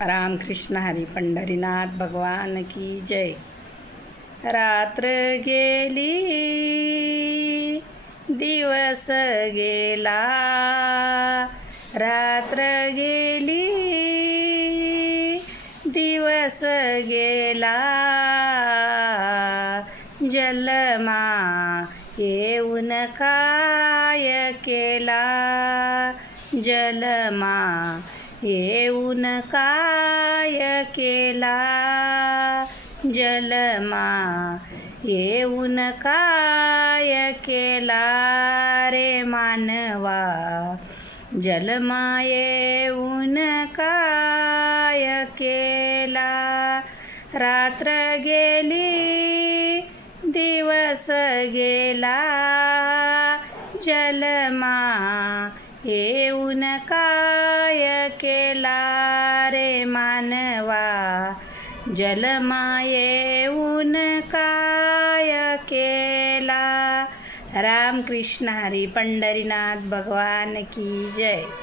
रामकृष्ण हरी पंढरीनाथ भगवान की जय. रात्र गेली दिवस गेला, रात्र गेली दिवस गेला, जलमा येऊन काय केला, जलमा येऊन काय केला, जलमा येऊन काय केला रे मानवा, जलमा येऊन काय केला. रात्र गेली दिवस गेला, जलमा येऊन काय केला रे मानवा, जलमा येऊन काय केला. रामकृष्ण हरी पंढरीनाथ भगवान की जय.